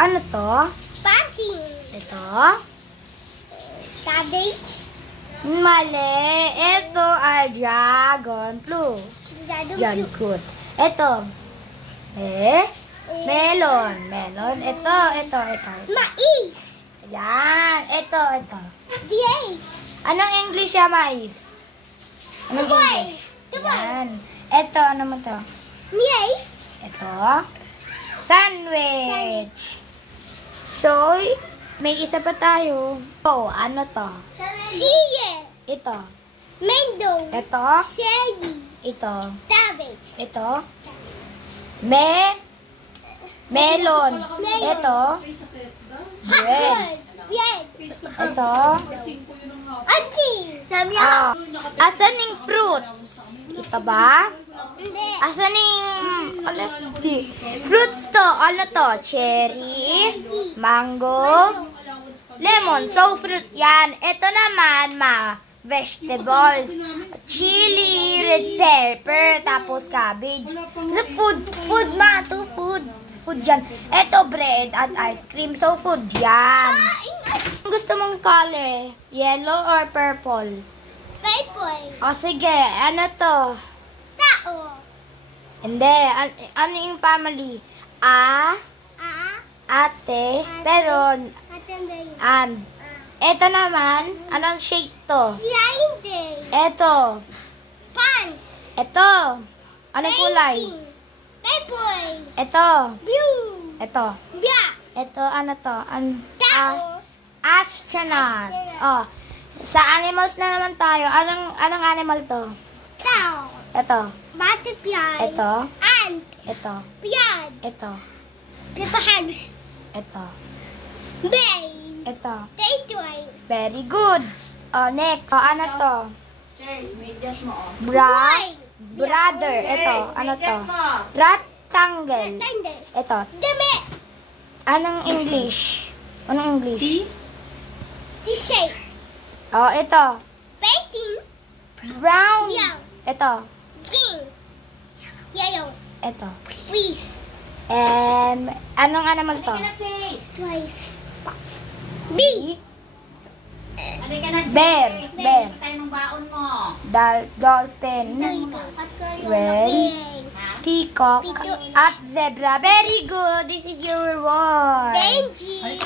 Ano to? Pumpkin. Ito? Cabbage. Mali. Ito ay dragon fruit. Dragon fruit. Ito. Melon. Melon. Ito. Mais. Yan. Ito. Dates. Anong English siya, mais? Anong English? Yan. Ito, ano mo to? Miel. Ito. Sandwich. So, may isa pa tayo. Oh, ano to? Siye. Ito. Mango. Ito. Cherry. Ito. Cabbage. Ito. Melon. Ito. Bread. Bread. Ito. Ice cream. Samya. Asan yung fruits? Ito ba? Hindi. Asan yung... Fruits to. Ano to? Cherry. Mango. Lemon. So, fruit yan. Ito naman, vegetables. Chili, red pepper, tapos cabbage. Food. Food yan. Ito, bread at ice cream. So, food yan. Gusto mong color? Yellow or purple? Purple. O, sige. Ano to? Tao. Hindi. Ano yung family? Ate, pero, and. Ito naman, anong shape to? Slide. Ito. Pants. Ito. Anong kulay? Purple. Ito. Blue. Ito. Black. Ito, ano to? Tao. Astronaut. Oh. Sa animals na naman tayo. Anong animal to? Tao. Ito. Butterfly. Ito. Ant. Ito. Pian. Ito. Pepperhands. Ito. Bay. Ito. Toy. Very good. Oh, next. Oh, ano to? Cheers, medyas mo, oh. Brother. Ito. Ano to? Rectangle. Tender. Ito. Dami. Anong English? Anong English? T-shirt. Oh, ito. Painting. Brown. Brown. Ito. Green. Yellow. Ito. Please. And, anong animal to? Chase! Twice. B. Ano ka na, Chase? Bear. Bear. Tayo ng baon mo. Dolphin. Red. Peacock. Peacock. At zebra. Very good. This is your reward. Benji.